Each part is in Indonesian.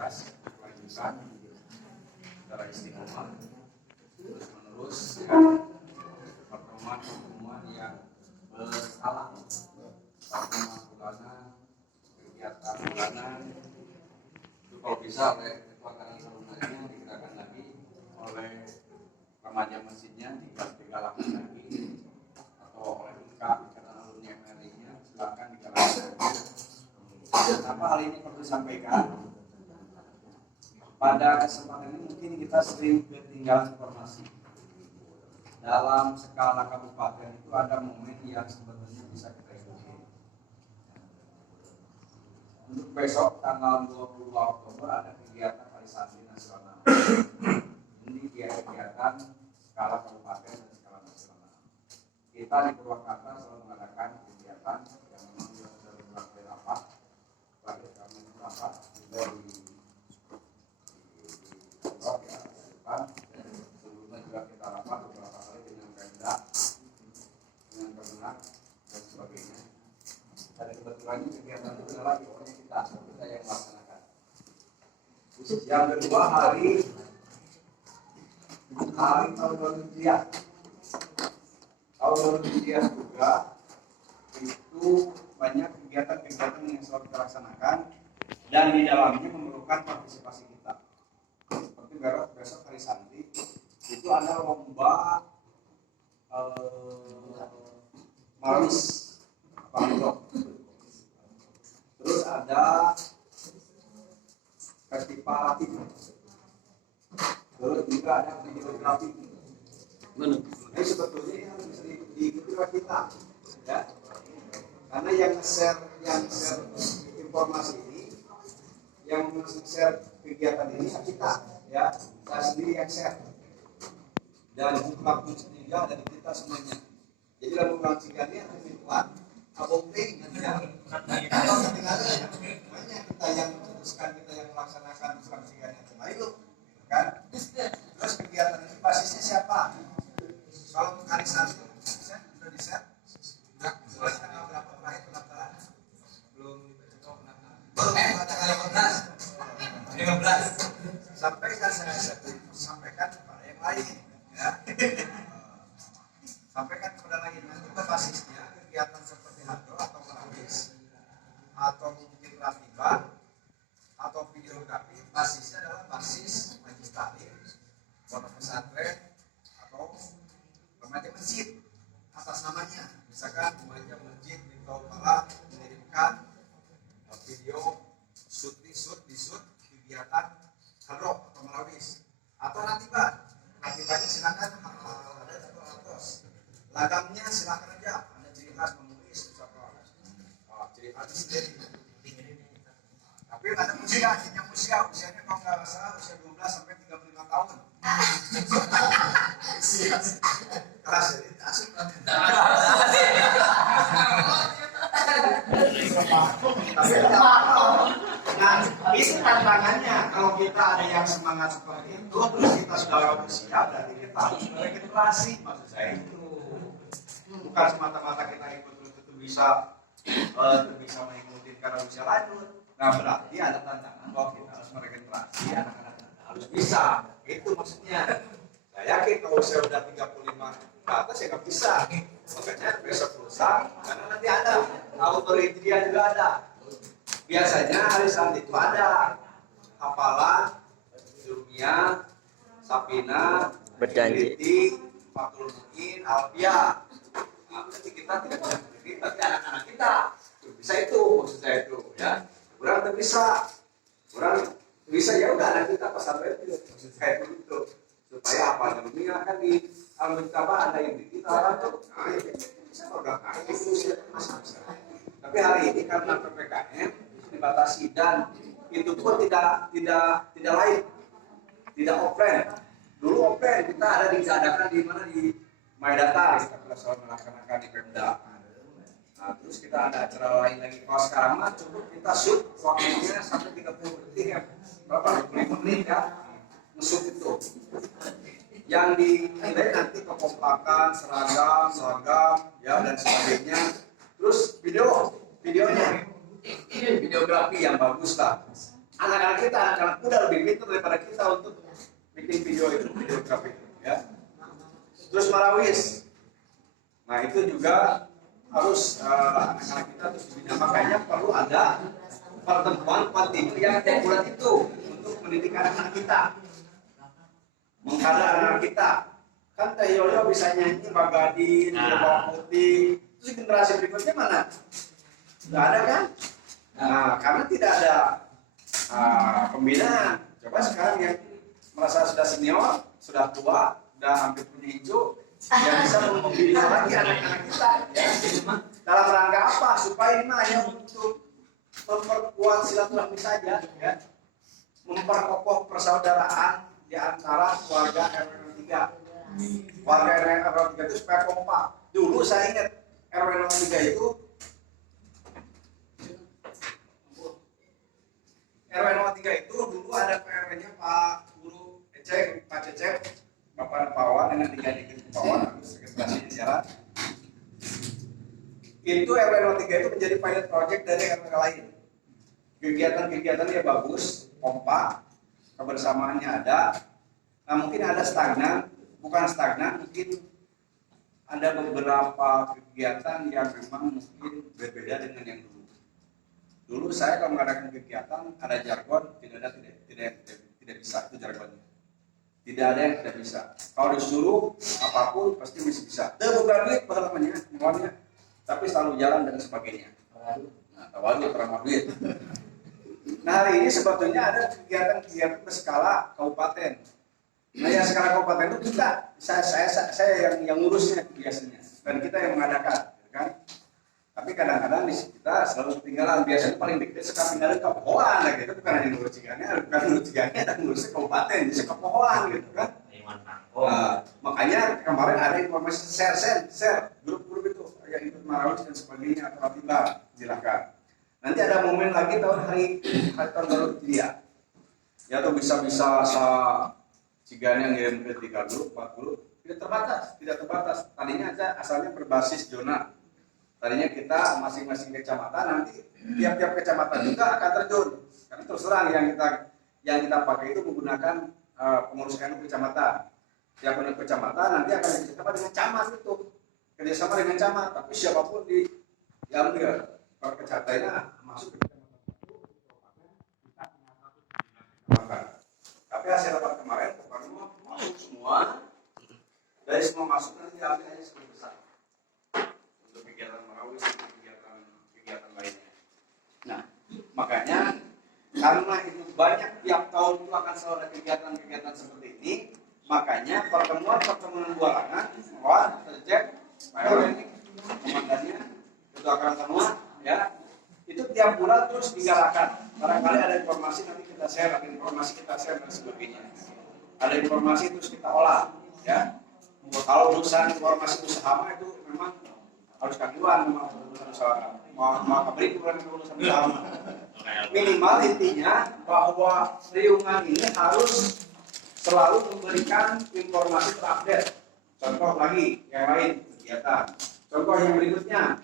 aktivitas lanjutkan secara istiqomah terus menerus ya, pertemuan yang berskala, pertemuan bulanan, kegiatan bulanan itu kalau bisa oleh ketua karang tarunanya digerakkan lagi, oleh remaja masjidnya digalakan lagi, atau oleh ikatan alumni MRI-nya silakan digalakan lagi. Kenapa hal ini perlu disampaikan? Pada kesempatan ini mungkin kita sering ketinggalan informasi. Dalam skala kabupaten itu ada momen yang sebetulnya bisa kita ikuti. Untuk besok tanggal 22 Oktober ada kegiatan Hari Santri Nasional. Ini kegiatan skala kabupaten dan skala nasional. Kita di Purwakarta selalu mengadakan kegiatan yang memang sudah berulang kali rapat. Terakhir kami rapat juga di Purwak ya, depan. Sebelumnya juga kita rapat beberapa kali dengan Pemda, dengan Kemenak dan sebagainya. Dan kebetulan kegiatan itu adalah eventnya kita yang melaksanakan. Yang kedua hari tahun 2000 tahun 2000 juga itu banyak kegiatan-kegiatan yang selalu kita laksanakan dan di dalamnya memerlukan partisipasi kita. Seperti besok Hari Santri itu ada lomba malis panggung. Terus ada festival latih. Terus juga ada videografi. Ini sebetulnya yang bisa diikuti oleh kita, ya. Karena yang share informasi ini, yang share kegiatan ini kita, ya. Saya sendiri yang share. Dan jumlah juga ada di kita semuanya. Jadi dalam mengaksikannya kebutuhan abonting ya. Kalau ketinggalan ya, semuanya kita yang memutuskan, kita yang melaksanakan mengaksikannya itu, kan? Terus kegiatan ini basisnya siapa? Kalau hari Sabtu sudah di-set, mulai tanggal berapa terakhir pendaftaran? Belum tanggal 15. Sampaikan sampaikan kepada yang lain, ya. Sampaikan kepada lain. Nanti basisnya kegiatan seperti hadro atau melawis atau mungkin ratiban atau videografi, basisnya adalah basis majlis taklim, pondok pesantren atau remaja masjid atas namanya. Misalkan remaja masjid di Taubala mengirimkan video shoot kegiatan hadro atau melawis atau ratiban. Ratibannya silakan ada atau atos. Lagamnya silakan aja. Ada ciri khas menulis misalkan. Ciri khas sendiri. Tapi ada usianya kalau nggak salah usia 12 sampai 35 tahun. Kelas ini asik banget. Nah, itu tantangannya. Kalau kita ada yang semangat seperti itu, terus kita sudah bersiap, berarti kita harus meregenerasi. Maksud saya itu bukan semata-mata kita ikut itu bisa mengikuti karena usia lanjut. Nah, berarti ada tantangan bahwa kita harus meregenerasi anak-anak harus bisa. Itu maksudnya. Saya yakin kalau usia udah 35 ke atas ya nggak bisa. Makanya besok lusa, karena nanti ada autoritria juga ada. Biasanya hari Santri itu ada hafalan, dunia, Sapina, berjanji, Fakul Mu'in, Alfia. Nanti kita tidak bisa berdiri, tapi anak-anak kita bisa itu, maksud saya itu, ya. Kurang bisa ya udah anak kita pesantren itu, maksud saya itu, supaya apa dunia kan di Alhamdulillah ada yang di kita orang tuh, bisa udah itu tapi hari ini karena PPKM dibatasi dan itu pun tidak live, tidak offline. Dulu offline kita ada diadakan di mana di Maidata kita selalu melaksanakan di Pemda. Nah, terus kita ada acara lain lagi. Kalau sekarang mah cukup kita shoot waktunya sampai 30 detik ya, berapa 25 menit ya, nge-shoot itu. Yang dinilai nanti kekompakan, seragam, ya dan sebagainya. Terus videonya, videografi yang bagus lah. anak-anak kita, anak-anak muda lebih pintar daripada kita untuk bikin video itu, videografi itu, ya. Terus marawis, nah itu juga harus anak-anak kita terus dibina. Makanya perlu ada pertemuan kontinu yang tiap bulan itu untuk mendidik anak-anak kita, mengkader anak kita. Kan Teh Yoyo bisa nyanyi, Bagadin, Bawang Putih, terus generasi berikutnya mana? Nggak ada kan? Nah, karena tidak ada pembinaan. Coba sekarang yang merasa sudah senior, sudah tua, sudah hampir punya hijau, yang bisa membina lagi anak-anak kita. Ya. Dalam rangka apa? Supaya ini hanya untuk memperkuat silaturahmi saja, ya. Memperkokoh persaudaraan di antara keluarga RW 03. Warga RW 03 itu supaya kompak. Dulu saya ingat RW 03 itu RW 03 itu dulu ada PRW-nya Pak Guru Ecek, Pak Cecep, Bapak Pawan dengan 3 adik Pawan, harus registrasi di jalan. Itu RW 03 itu menjadi pilot project dari RW lain. Kegiatan-kegiatannya bagus, kompak, kebersamaannya ada. Nah, mungkin ada stagnan, bukan stagnan, mungkin ada beberapa kegiatan yang memang mungkin berbeda dengan yang dulu. Dulu saya kalau mengadakan kegiatan ada jargon, tidak bisa, itu jargonnya. Tidak ada yang tidak bisa. Kalau disuruh apapun pasti masih bisa. Bukan duit namanya, tapi selalu jalan dan sebagainya. Nah, tawadu ramah duit. Nah, hari ini sebetulnya ada kegiatan-kegiatan berskala kabupaten. Nah, yang skala kabupaten itu kita, saya yang ngurusnya biasanya, dan kita yang mengadakan, kan? Tapi kadang-kadang di kita selalu ketinggalan. Biasanya paling dekat sekarang tinggal ke Pohoan, gitu. Bukan hanya ngurus Cigannya, bukan ngurus Cigannya, dan ngurus kabupaten, bisa ke Pohoan, gitu kan? Makanya kemarin ada informasi share grup-grup itu yang ikut marawis dan sebagainya atau tiba, silakan. Nanti ada momen lagi hari tahun baru dia, ya atau bisa Cigannya ngirim ke 3 grup, 4 grup, tidak terbatas. Tadinya aja asalnya berbasis zona. Tadinya kita masing-masing kecamatan, nanti tiap-tiap kecamatan juga akan terjun. Karena terus terang yang kita pakai itu menggunakan pengurus NU kecamatan. Tiap kecamatan nanti akan kerjasama dengan camat itu, kerjasama dengan camat. Tapi siapapun diambil kalau kecamatannya masuk ke kecamatan itu, kita kecamatan. Tapi hasil rapat kemarin, masuk semua, dari semua masuk nanti diambil hanya sebesar besar untuk kegiatan marawis dan kegiatan lainnya. Nah, makanya karena itu banyak tiap tahun itu akan selalu ada kegiatan-kegiatan seperti ini, makanya pertemuan bulangan, tercek, ini komandannya, ketua karangtanua, ya, itu tiap bulan terus digalakan. Barangkali ada informasi nanti kita share, dan sebagainya. Ada informasi terus kita olah, ya. Kalau urusan informasi usaha itu memang harus kakiwan, mau kabrik bukan urusan usaha. Minimal intinya bahwa riungan ini harus selalu memberikan informasi terupdate. Contoh lagi yang lain kegiatan. Contoh yang berikutnya,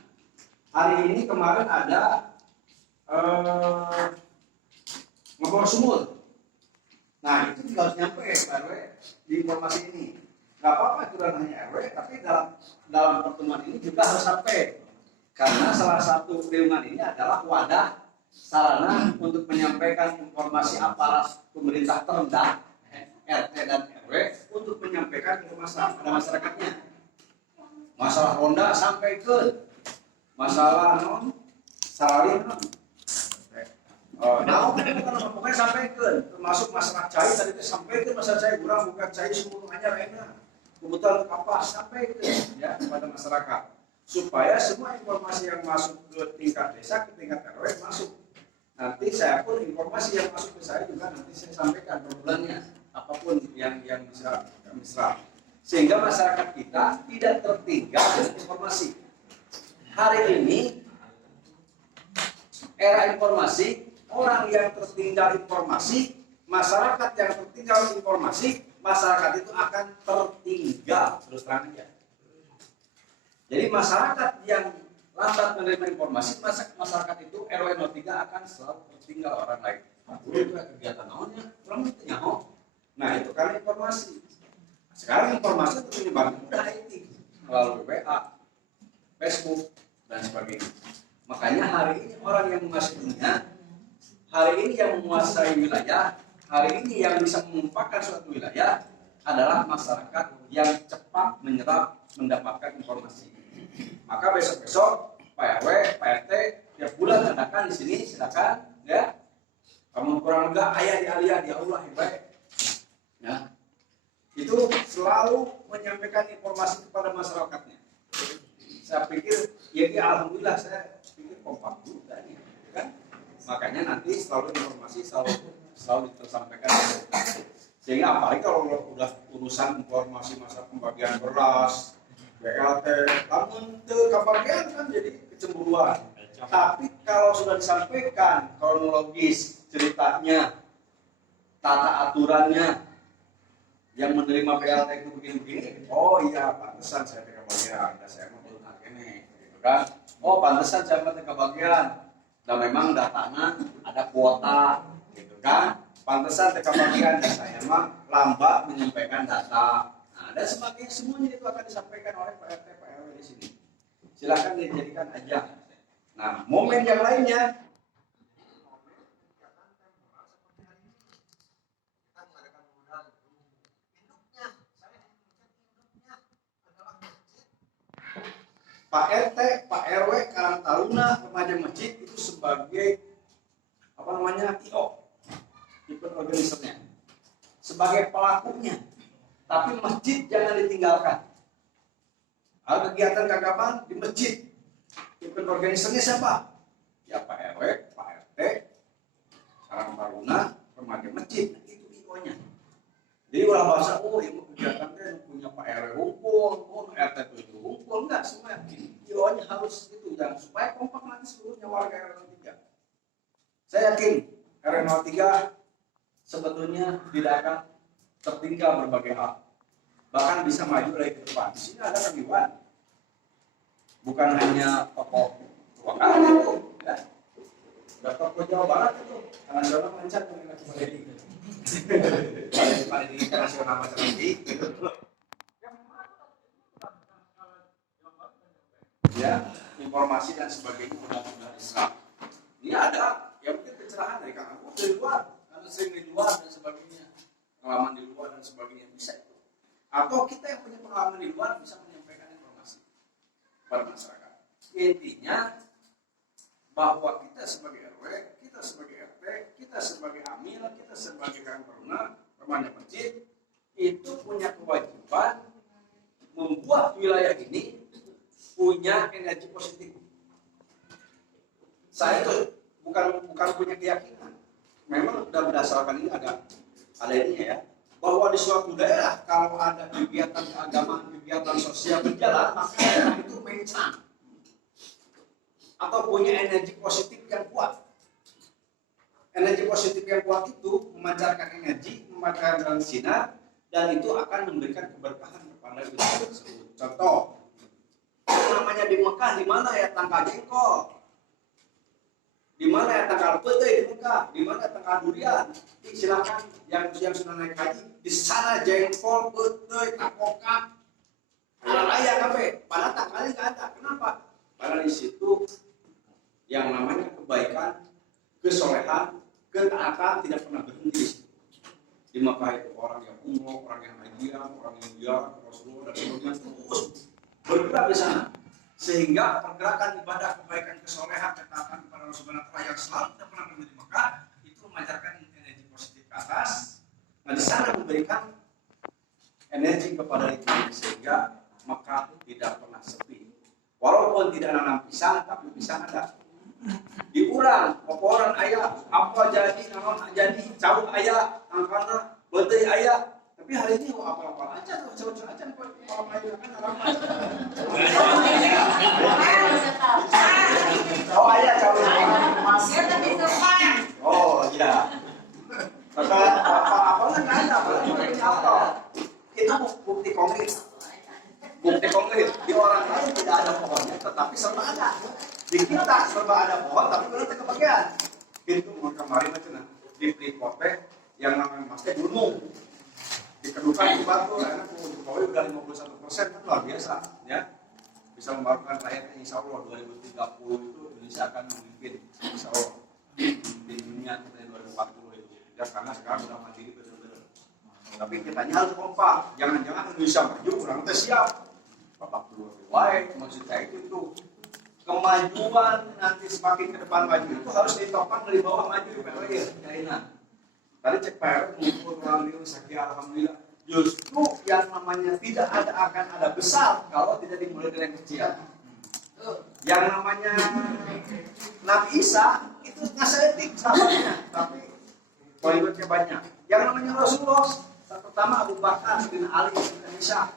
hari ini kemarin ada ngebor sumur. Nah, itu juga harus nyampe RW di informasi ini. Gak apa-apa itu ranahnya RW, tapi dalam pertemuan ini juga harus sampai. Karena salah satu riungan ini adalah wadah sarana untuk menyampaikan informasi aparat pemerintah terendah RT dan RW untuk menyampaikan informasi pada masyarakatnya. Masalah ronda sampai ke masalah salari pokoknya sampaikan, termasuk masalah cair tadi itu sampaikan masalah cair, kurang bukan cair semuanya lainnya, kebutuhan apa sampaikan ya kepada masyarakat, supaya semua informasi yang masuk ke tingkat desa, ke tingkat RW masuk. Nanti saya pun informasi yang masuk ke saya juga nanti saya sampaikan problemnya, apapun yang bisa kami serap, sehingga masyarakat kita tidak tertinggal dengan informasi. Hari ini era informasi, orang yang tertinggal informasi, masyarakat yang tertinggal informasi, masyarakat itu akan tertinggal terus terang aja. Jadi masyarakat yang lambat menerima informasi, masyarakat itu RW 03 akan selalu tertinggal orang lain. Itu kegiatan namanya orang nyaho. Nah itu karena informasi. Sekarang informasi itu menyebar mudah IT melalui WA, Facebook dan sebagainya. Makanya hari ini orang yang menguasai dunia, hari ini yang menguasai wilayah, hari ini yang bisa mengumpulkan suatu wilayah adalah masyarakat yang cepat menyerap mendapatkan informasi. Maka besok-besok Pak RW, Pak RT tiap bulan adakan di sini, silakan ya. Kamu kurang enggak ayah di aliyah di Allah baik. Ya. Itu selalu menyampaikan informasi kepada masyarakatnya. Saya pikir ya alhamdulillah saya pikir kompak juga nih, kan? Makanya nanti selalu informasi selalu tersampaikan. Sehingga apalagi kalau udah urusan informasi masa pembagian beras, BLT, namun itu kebagian kan jadi kecemburuan. Tapi kalau sudah disampaikan kronologis ceritanya, tata aturannya, yang menerima BLT itu begini-begini, oh iya pantesan saya kebagian, dan saya mau belum ini, gitu kan? Oh pantesan saya mau kebagian, dan memang datanya ada kuota, gitu kan? Pantesan kebagian, dan saya mah lambat menyampaikan data. Nah, dan sebagainya semuanya itu akan disampaikan oleh Pak RT, Pak RW di sini. Silakan dijadikan aja. Nah, momen yang lainnya Pak RT, Pak RW, Karang Taruna, remaja masjid itu sebagai apa namanya TO, event organisernya, sebagai pelakunya. Tapi masjid jangan ditinggalkan. Ada kegiatan keagamaan di masjid. Event organisernya siapa? Ya Pak RW, Pak RT, Karang Taruna, remaja masjid. Itu IO-nya. Jadi ulah bahasa, oh ini kegiatannya punya Pak RW hukum, oh RT itu hukum, enggak semua. IO-nya harus itu, yang supaya kompak nanti seluruhnya warga RW 03. Saya yakin RW 03 sebetulnya tidak akan tertinggal berbagai hal, bahkan bisa maju lagi ke depan. Di sini ada Kang Iwan, bukan hanya tokoh Purwakarta itu, ya. Udah tokoh Jawa Barat itu, nasional lancar dengan Pak Dedi. Pak Dedi internasional macam ini. Ya, informasi dan sebagainya sudah diserap. Ini ada, ya mungkin pencerahan dari Kang Agus dari luar, karena sering di luar dan sebagainya. Pengalaman di luar dan sebagainya bisa itu. Atau kita yang punya pengalaman di luar bisa menyampaikan informasi kepada masyarakat. Intinya bahwa kita sebagai RW, kita sebagai RT, kita sebagai Amil, kita sebagai Karang Taruna, remaja masjid itu punya kewajiban membuat wilayah ini punya energi positif. Saya itu bukan punya keyakinan. Memang sudah berdasarkan ini ada ini ya, bahwa di suatu daerah kalau ada kegiatan keagamaan, kegiatan sosial berjalan, maka daerah itu mencang atau punya energi positif yang kuat. Energi positif yang kuat itu memancarkan energi, memancarkan sinar, dan itu akan memberikan keberkahan kepada wilayah tersebut. Contoh, namanya di Mekah, di mana ya tangka jengkol? Di mana ya tanggal pete di Mekah, di mana tanggal durian? Silakan yang sudah naik haji di sana jengkol, pete, takokak, ada raya kafe. Padahal tanggalnya nggak ada. Kenapa? Karena di situ yang namanya kebaikan, kesolehan, ketaatan tidak pernah berhenti. Di Mekah itu orang yang umroh, orang yang hajian, orang yang ziarah ke Rasulullah dan sebagainya terus bergerak di sana. Sehingga pergerakan ibadah kebaikan kesolehan ketaatan kepada Allah Subhanahu wa taala yang selalu tidak pernah berhenti di Mekah itu memancarkan energi positif ke atas. Nah di sana memberikan energi kepada itu sehingga Mekah tidak pernah sepi. Walaupun tidak nanam pisang tapi pisang ada. Dikurang, oporan ayah, apa jadi naon jadi jauh ayah, angkana beuteuy ayah. Tapi hari ini apa-apa aja tuh, coba-coba aja kalau ayah kan apa. Oh ayah jauh. Oh iya. Maka apa nggak ada, apa? Itu bukti konkret. Bukti konkret di orang lain tidak ada pohonnya, tetapi sama ada. Di kita serba ada pohon, tapi belum kebagian. Itu kemarin macam di Freeport yang namanya Mas gunung. Dikedukan di batu, karena Jokowi udah 51%, kan luar biasa, ya. Bisa membarukan rakyatnya, insya Allah 2030 itu Indonesia akan memimpin, insya Allah di dunia sampai 2040 itu. Ya karena sekarang sudah mandiri benar-benar. Tapi kitanya harus kompak. Jangan-jangan Indonesia maju, kurang siap. Bapak keluar baik, maksud saya itu kemajuan nanti semakin ke depan maju itu harus ditopang dari bawah maju, ya, China. Tadi cek PR mengukur melalui sekian alhamdulillah. Justru yang namanya tidak akan ada besar kalau tidak dimulai dari yang kecil. Yang namanya Nabi Isa itu ngasih sahabatnya, tapi pengikutnya banyak. Yang namanya Rasulullah pertama Abu Bakar bin Ali bin Isa,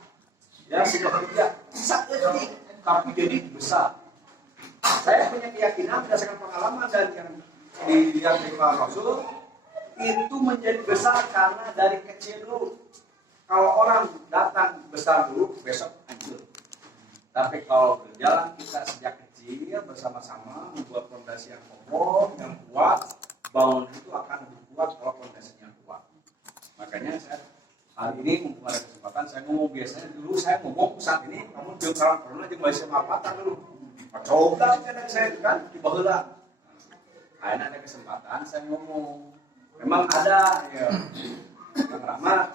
ya sudah kerja bisa etik, tapi jadi besar. Saya punya keyakinan berdasarkan pengalaman dan yang dilihat dari Pak Rasul itu menjadi besar karena dari kecil dulu. Kalau orang datang besar dulu, besok hancur. Tapi kalau berjalan kita sejak kecil bersama-sama membuat fondasi yang kokoh, yang kuat, bangunan itu akan lebih kuat kalau fondasinya kuat. Makanya saya hari ini mumpung ada kesempatan saya ngomong, biasanya dulu saya ngomong saat ini kamu jauh karang corona jauh bahasa mapatan dulu. Coba kadang saya kan di baheula. Akhirnya ada kesempatan saya ngomong. Memang ada ya Kang Rahmat,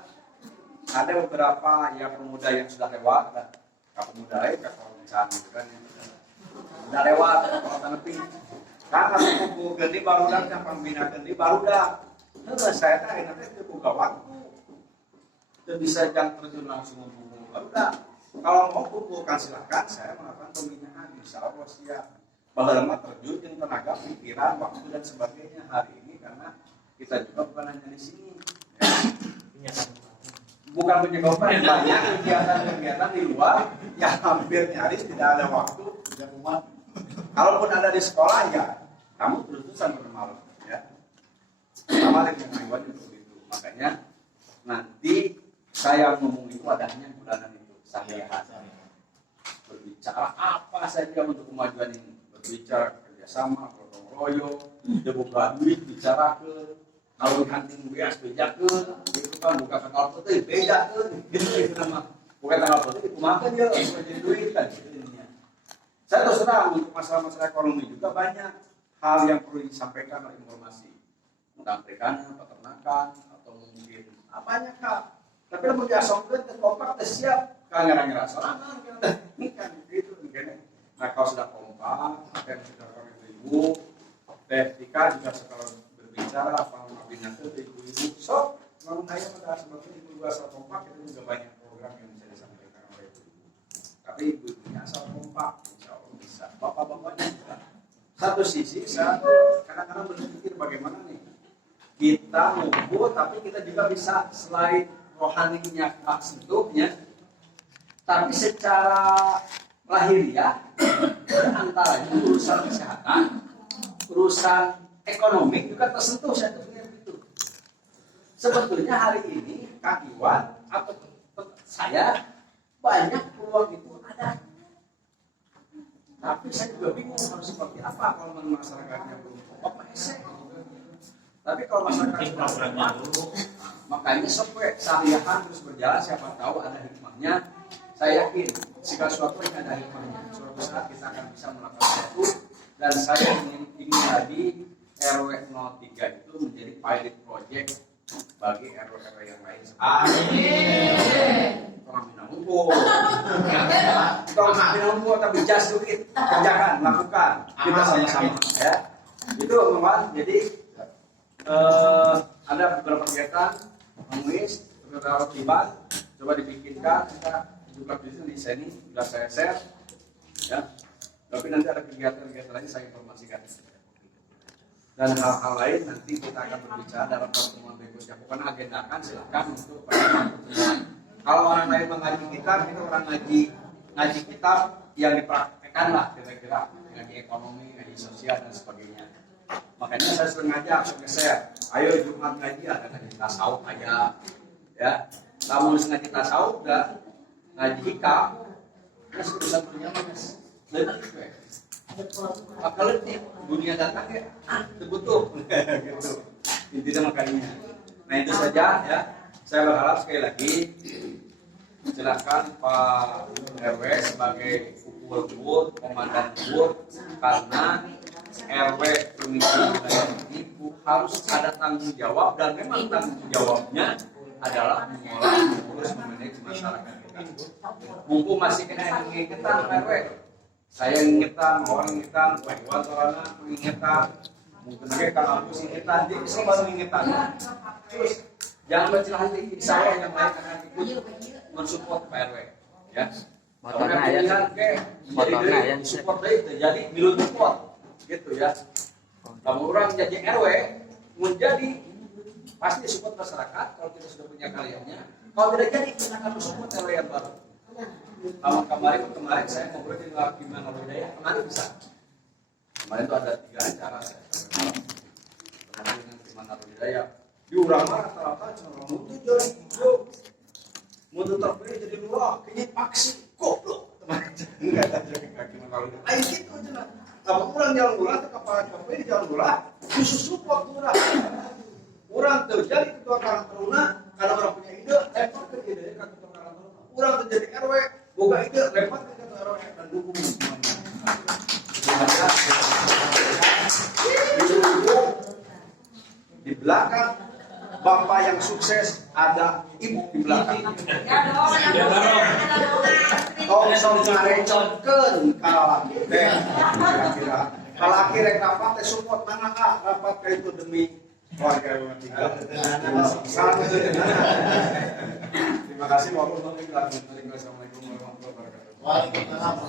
ada beberapa ya pemuda yang sudah lewat, pemuda lain kalau misalnya gitu kan sudah lewat kalau tanepi. Karena kumpul geni baru dah, yang pembina geni baru dah. Saya tahu nanti itu buka waktu. Itu bisa jam terjun langsung kumpul baru dah. Kalau mau kumpulkan silakan, saya melakukan pembinaan, insya Allah siap. Bahwa terjun dengan tenaga, pikiran, waktu dan sebagainya hari ini karena kita juga bukan hanya di sini. Bukan punya kabupaten, banyak kegiatan-kegiatan di luar yang hampir nyaris tidak ada waktu. Kalaupun ada di sekolah ya, kamu terus-terusan bermalam. Ya. Sama dengan Iwan itu begitu. Makanya nanti saya ngomong itu adanya bulanan itu. Saya berbicara apa saja untuk kemajuan ini. Berbicara kerjasama, gotong royong, buka duit, bicara ke kalau hunting bias bejakeun, itu kan buka tanggal putih bejakeun, gitu nama. Bukan tanggal putih itu makan ya, jadi duit kan intinya. Saya terus terang untuk masalah-masalah ekonomi juga banyak hal yang perlu disampaikan oleh informasi tentang perikanan, peternakan atau mungkin banyak hal. Tapi mau diasongkeun teh kompak teh siap, kangen-kangen sorangan kan gitu mungkin. Nah kalau sudah kompak, akan sudah ibu, teh Tika juga sekarang berbicara apa mengabinkan ibu-ibu sok ngomong ayah pada sebabnya ibu asal kompak itu juga banyak program yang bisa disampaikan oleh ibu-ibu. Tapi ibu-ibunya asal kompak, insya Allah bisa. Bapak-bapaknya juga. Satu sisi saya kadang-kadang berpikir bagaimana nih kita ngumpul tapi kita juga bisa selain rohaninya tak sentuhnya, tapi secara lahiriah antara urusan kesehatan, urusan ekonomi juga tersentuh saya itu. Sebetulnya hari ini Kak Iwan atau saya banyak peluang itu ada. Tapi saya juga bingung harus seperti apa kalau masyarakatnya belum pokok esek. Tapi kalau masyarakat sudah makanya sampai seharian terus berjalan, siapa tahu ada hikmahnya. Saya yakin segala sesuatu yang ada hikmahnya. Suatu saat kita akan bisa melakukan sesuatu. Dan saya ingin tadi RW 03 itu menjadi pilot project bagi RW-RW yang lain. Amin. Orang minum hukum. Kalau minum hukum tapi just do it, kerjakan, lakukan. Kita sama-sama. Ya. Itu memang jadi ada beberapa kegiatan menguis, beberapa tiba, coba dibikinkan, kita juga di sini sudah saya share, ya. Tapi nanti ada kegiatan-kegiatan lain saya informasikan. Dan hal-hal lain nanti kita akan berbicara dalam pertemuan berikutnya. Bukan agendakan, silakan untuk pertemuan. Kalau orang lain mengaji kitab, kita orang ngaji kitab yang dipraktekkan lah kira-kira ngaji ekonomi, ngaji sosial dan sebagainya. Makanya saya sering ngajak, share. Ayo Jumat ngaji ada ngaji tasawuf aja, ya. Kamu ngaji tasawuf dan ngaji hikam, terus urusan punya mas, lebih maka letih dunia datang ya terbutuh gitu intinya makanya. Nah itu saja ya, saya berharap sekali lagi silakan Pak RW sebagai ukul komandan ukul, karena RW pemimpin wilayah ini harus ada tanggung jawab, dan memang tanggung jawabnya adalah mengolah, mengurus, memanage masyarakat kita. Mumpung masih kena mengingetan RW, saya mengingetan, orang mengingetan, Pak Iwan Sorana mengingetan, mungkin lagi Kang Agus mengingetan, jadi selalu mengingetan. Terus jangan bercela hati, saya yang lain akan ikut mensupport Pak RW, ya. Motornya pilihan ke jadi support itu, jadi milu support, gitu ya. Kalau orang jadi RW menjadi pasti support masyarakat kalau kita sudah punya kaliannya. Kalau tidak jadi kita akan support RW yang baru. Kemarin saya ngobrol dengan Gimana Hidayah, kemarin bisa. Kemarin itu ada 3 acara saya dengan Gimana Hidayah. Di urang mah rata-rata cuma mutu jadi hijau, mutu terpilih jadi 2, kayaknya paksi goblok. Enggak ada kaki Gimana Hidayah. Ayo gitu aja. Kalau orang jalan bola, kepala KPI di jalan bola, khusus support orang. Orang terjadi ketua karang taruna, karena orang punya ide, lempar ke ide ke ketua karang taruna. Orang terjadi RW, boga ide, lempar ke ketua RW dan dukung semuanya. Di belakang bapak yang sukses ada ibu di belakang. Tong ngareconkeun ka lalaki teh kira-kira. Lalaki rek rapat teh support mana rapat ka itu demi warga rumah tinggal. Terima kasih warahmatullahi wabarakatuh. Waalaikumsalam.